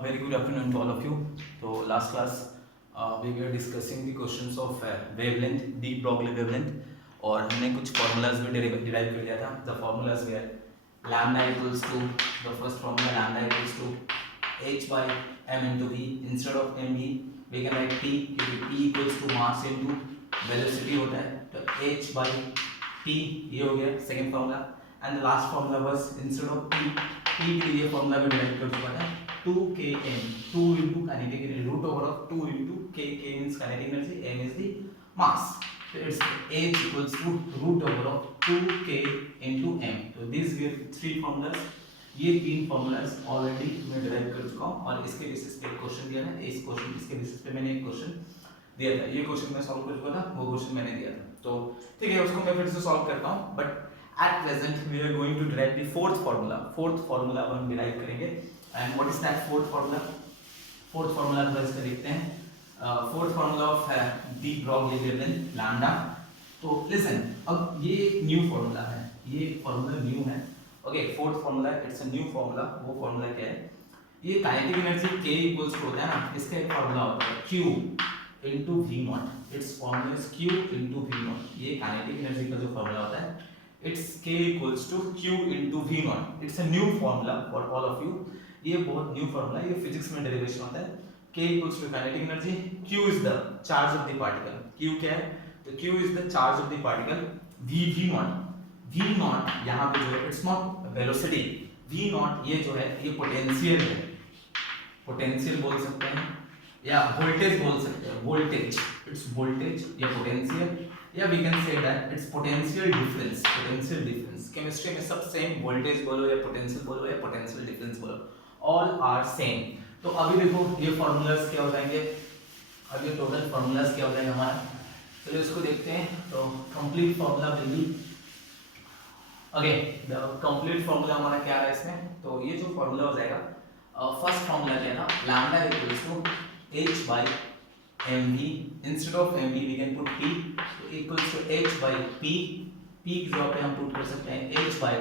A very good afternoon to all of you. So last class we were discussing the questions of wavelength, de Broglie wavelength, और हमने कुछ formulas भी derive कर लिया था. The formulas were lambda equals to the first formula lambda equals to h by m into v. Instead of mv we can write p क्योंकि p equals to mass into velocity होता है तो h by p ये हो गया second formula. And the last formula was instead of p के लिए formula भी derive कर चुका था 2km 2 into kinetic energy root over of 2 into k means kinetic energy, m is the mass, so it's h equals to root over of 2k into m. तो these were three formulas. ये तीन formulas already मैं derive कर चुका हूँ और इसके basis पे एक क्वेश्चन दिया था. इस क्वेश्चन इसके बेसिस पे मैंने एक क्वेश्चन दिया था. ये क्वेश्चन मैं सॉल्व कर चुका था, वो क्वेश्चन मैंने दिया था. तो ठीक है, उसको मैं फिर से सॉल्व करता हूँ. But at present we are going to derive the fourth formula हम derive करेंगे. And what is that fourth formula? Fourth formula थोड़ा इसका देखते हैं. Fourth formula of de Broglie wavelength lambda. तो listen, अब ये एक new formula है, ये formula new है. Okay, fourth formula it's a new formula. वो formula क्या है? ये kinetic energy k equals to होता है ना, इसका एक formula होता है q into v naught. Its formula is q into v naught. ये kinetic energy का जो formula होता है it's k equals to q into v naught. It's a new formula for all of you. ये बहुत new formula है, ये physics में डेरिवेशन होता है. k equals to kinetic energy, q is the charge of the particle. q क्या है? तो q is the charge of the particle. v naught यहाँ पे जो है it's not velocity. v naught ये जो है ये पोटेंशियल है, पोटेंशियल बोल सकते हैं या वोल्टेज बोल सकते हैं. वोल्टेज इट्स वोल्टेज या पोटेंशियल या we can say that it's potential difference. Potential difference chemistry में सब सेम, वोल्टेज बोलो या पोटेंशियल बोलो या पोटेंशियल डिफरेंस बोलो, ऑल आर सेम. तो अभी देखो ये फॉर्मूलाज क्या हो जाएंगे, अब ये टोटल फॉर्मूलाज क्या हो जाएंगे हमारा. चलो इसको देखते हैं. तो complete formula will be okay, the complete formula हमारा क्या है इसमें. तो ये जो फॉर्मूला हो जाएगा, फर्स्ट फॉर्मूला क्या था, lambda equals to h by mv. Instead of mv we can put p, तो equals to h by p. p की जगह पे हम पुट कर सकते हैं h by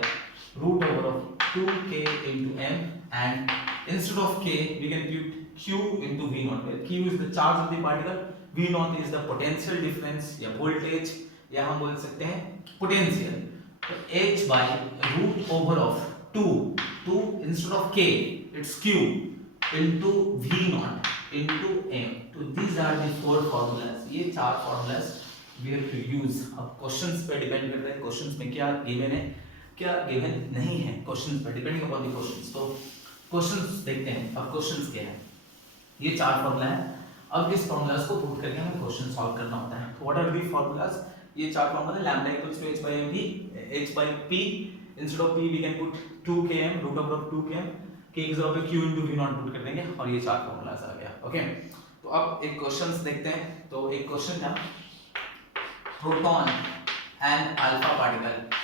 root over of 2k into m, and instead of k we can put q into v naught, where q is the charge of the particle, v naught is the potential difference या voltage या हम बोल सकते हैं potential. तो h by root over of 2 instead of k it's q into v naught into m. तो these are the four formulas. ये चार formulas we have to use. अब questions पे डिपेंड करता है, questions में क्या given है क्या given नहीं है, questions पे डिपेंडिंग अपॉन द क्वेश्चंस. तो क्वेश्चंस देखते हैं. अब क्वेश्चंस क्या है, ये चार फॉर्मूला है. अब इस फॉर्मूलाज को पुट करके हमें क्वेश्चन सॉल्व करना होता है. व्हाट आर दी फॉर्मूलाज, ये चार formula. Lambda equals to h by mv, h by p, instead of p we can put 2km root over of 2km, k की जगह पे q into v naught put कर देंगे और ये चार फॉर्मूलाज आ गया. ओके, तो अब एक क्वेश्चंस देखते हैं. तो एक क्वेश्चन था, proton and alpha particle,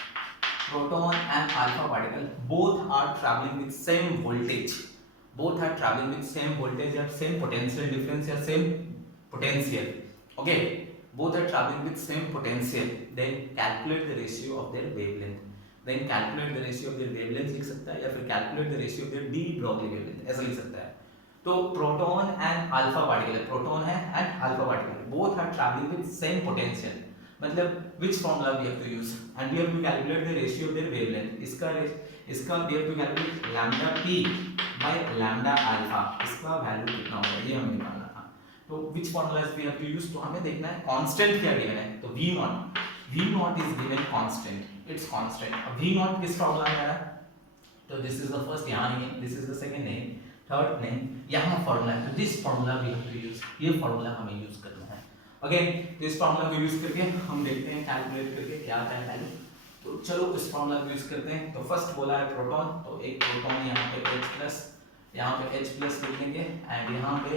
proton and alpha particle both are traveling with same voltage, both are traveling with same voltage or same potential difference or same potential. Okay, both are traveling with same potential. Then calculate the ratio of their wavelength. Then calculate the ratio of their wavelength लिख सकता है या फिर calculate the ratio of their de Broglie wavelength ऐसा लिख सकता है. तो proton and alpha particle, proton है and alpha particle, both are travelling with same potential. मतलब which formula we have to use and we have to calculate the ratio of their wavelength. इसका we have to calculate lambda p by lambda alpha. इसका value कितना होगा ये हमें निकालना था. तो which formulas we have to use, तो हमें देखना है कांस्टेंट क्या गिवन है. तो v naught is given constant, it's constant. अब v naught किस फॉर्मूला में आ रहा है, तो this is the first, यहाँ नहीं है, this is the second नहीं, थर्ड नहीं, यहाँ फॉर्मूला है. तो this formula we have to use, ये फॉर्मूला हमें यूज करना है. ओके, तो इस फार्मूला को यूज करके हम देखते हैं कैलकुलेट करके क्या आता है वैल्यू. तो चलो इस फार्मूला को यूज करते हैं. तो फर्स्ट बोला है प्रोटॉन, तो एक प्रोटॉन यहाँ पे H प्लस, यहाँ पे H प्लस लिख देंगे एंड यहाँ पे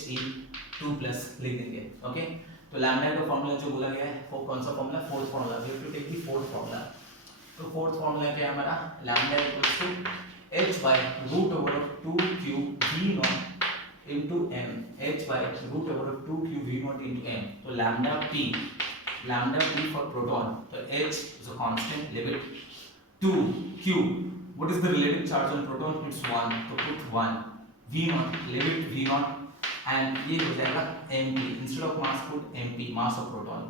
He2 प्लस लिख देंगे. ओके, तो लैम्डा का फार्मूला जो बोला गया है वो कौन सा formula, fourth formula. We have to take the fourth formula. तो फोर्थ फार्मूला क्या है हमारा, lambda equals to h by root over of 2q v naught into m, h by root over of 2q v naught into m. तो lambda p for proton, तो h is a constant, leave it. 2q, what is the relative charge on proton, it's 1, तो put 1. V naught, limit V naught, and ये हो जाएगा mp, instead of mass put mp, mass of proton.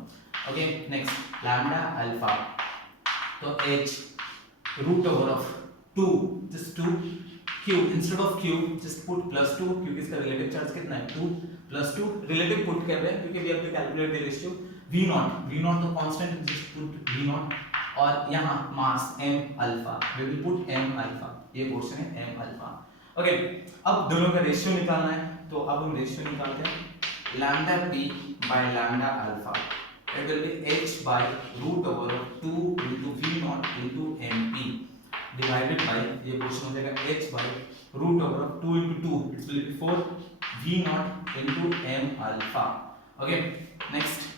Okay, next lambda alpha, तो h root over of 2, just 2, q instead of q just put +2, क्योंकि इसका relative charge कितना है 2 +2, relative put कर रहे हैं क्योंकि we have to calculate the ratio. v naught तो constant, just put v naught, और यहाँ mass m alpha, we will put m alpha, ये पोर्शन है m अल्फा. ओके, अब दोनों का रेशियो निकालना है, तो अब हम रेशियो निकालते हैं. Lambda p by lambda alpha, it will be h by root over of 2 into v naught into mp divided by, ये पोर्शन हो जाएगा h by root over of 2 into 2, it will be 4 v naught into m alpha. Okay, next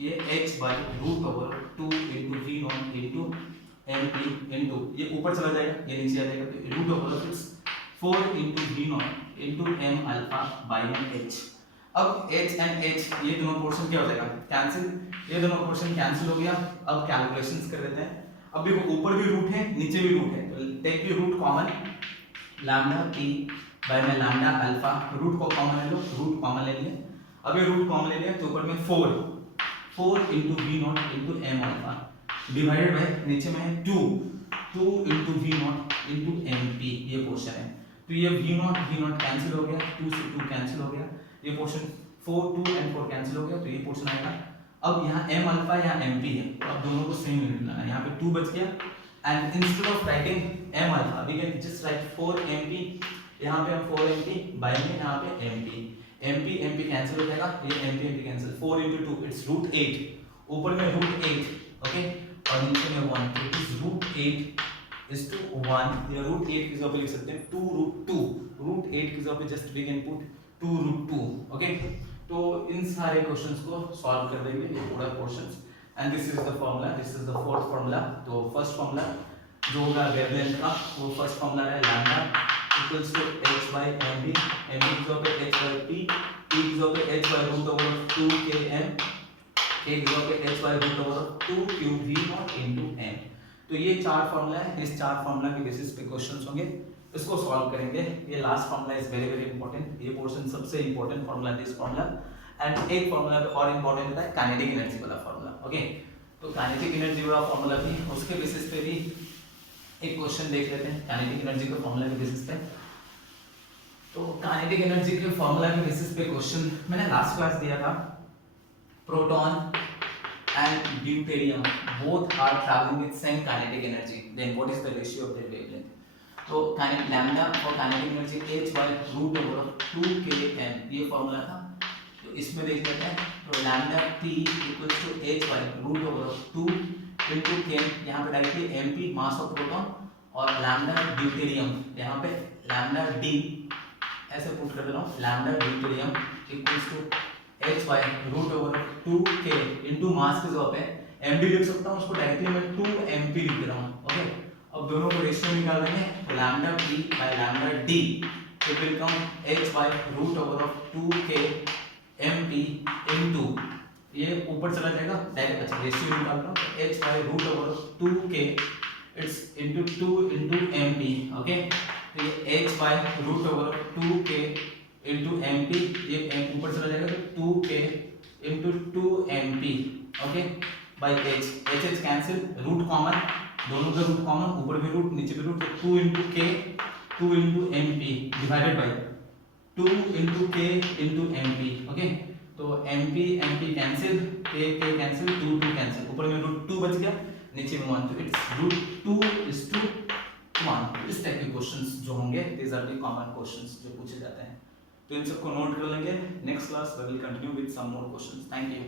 ये h by root over 2 into v naught into mp into, ये ऊपर चला जाएगा, ये नीचे आ जाएगा, तो root over of 4 into v naught into m alpha by h. अब h एंड h ये दोनों पोर्शन क्या हो जाएगा, कैंसिल, ये दोनों पोर्शन कैंसिल हो गया. अब कैलकुलेशंस कर लेते हैं. अब देखो ऊपर भी रूट है, नीचे भी रूट है, तो take the root common. Lambda p by में लैम्डा अल्फा, रूट को कॉमन ले लो, रूट कॉमन ले लिया. अब ये रूट कॉमन ले लिया तो ऊपर में 4 into v naught into m alpha divided by, नीचे में है 2 into v naught into mp, ये पोर्शन है. तो ये v नॉट कैंसिल हो गया, 2 से 2 कैंसिल हो गया, ये पोर्शन 4 2 एंड 4 कैंसिल हो गया, तो ये पोर्शन आएगा. अब यहाँ m अल्फा या mp है, तो अब दोनों को सेम यूनिट लेना है. यहाँ पे 2 बच गया, and instead of writing m alpha we can just write 4 mp, यहाँ पे हम 4 mp बाय में यहाँ पे mp कैंसिल हो जाएगा, ये mp कैंसिल, 4 into 2 इट्स √8, ऊपर में √8, ओके, और नीचे में 1, तो इट इज √8 is to 1, या √8 की जगह पे लिख सकते हैं 2 √8 की जगह पे just we can put 2 okay. तो इन सारे क्वेश्चंस को सॉल्व कर देंगे, ये पूरा questions, and this is the formula, this is the fourth formula. तो फर्स्ट फार्मूला जो होगा वेवलेंथ का, वो फर्स्ट फार्मूला है lambda equals to h by mb, mb की जगह पे h by p, p की जगह पे h by root over 2 km, k की जगह पे h by root over 2 q v naught into m. तो ये चार फार्मूला है, इस चार फार्मूला के बेसिस पे क्वेश्चंस होंगे, इसको सॉल्व करेंगे. ये last formula is very very important, ये पोर्शन सबसे important formula this formula. And एक फार्मूला और इंपॉर्टेंट होता है काइनेटिक एनर्जी वाला फार्मूला. ओके, तो काइनेटिक एनर्जी वाला फार्मूला भी, उसके बेसिस पे भी एक क्वेश्चन देख लेते हैं काइनेटिक एनर्जी के फार्मूला के बेसिस पे. तो काइनेटिक एनर्जी के फार्मूला के बेसिस पे क्वेश्चन मैंने लास्ट क्लास दिया था. Proton and deuterium both are traveling with same kinetic energy, then what is the ratio of their wavelength? तो lambda for kinetic energy h by root over 2 km, ये formula था. तो इसमें देख लेते हैं. तो lambda p equals to h by root over 2 into km, यहाँ पे directly mp mass of proton, और lambda deuterium यहाँ पे lambda d ऐसे पुट कर दे रहा हूँ, lambda deuterium equals to h by root over 2k into मास के जगह पे md लिख सकता हूँ, उसको डायरेक्टली मैं 2mp लिख दे रहा हूँ. ओके, अब दोनों को रेशियो निकाल देंगे. तो lambda p by lambda d it will come h by root over 2k mp into, ये ऊपर चला जाएगा डायरेक्ट. अच्छा, रेशियो निकाल रहा हूँ, तो h by root over 2k it's into 2 into mp. Okay, तो ये h by root over 2k into mp, ये m ऊपर चला जाएगा, तो 2k into 2mp, okay, by h. h cancel, root common, दोनों का रूट कॉमन, ऊपर भी रूट नीचे भी रूट, तो 2 into k 2 into mp divided bye 2 into k into mp. Okay, तो mp cancel, k cancel, 2 cancel, ऊपर में रूट 2 बच गया, नीचे में 1, तो इट्स √2 is to 1. इस टाइप के क्वेश्चंस जो होंगे, these are the common questions जो पूछे जाते हैं. तो इन सबको नोट कर लेंगे. Next class we will continue with some more questions. Thank you.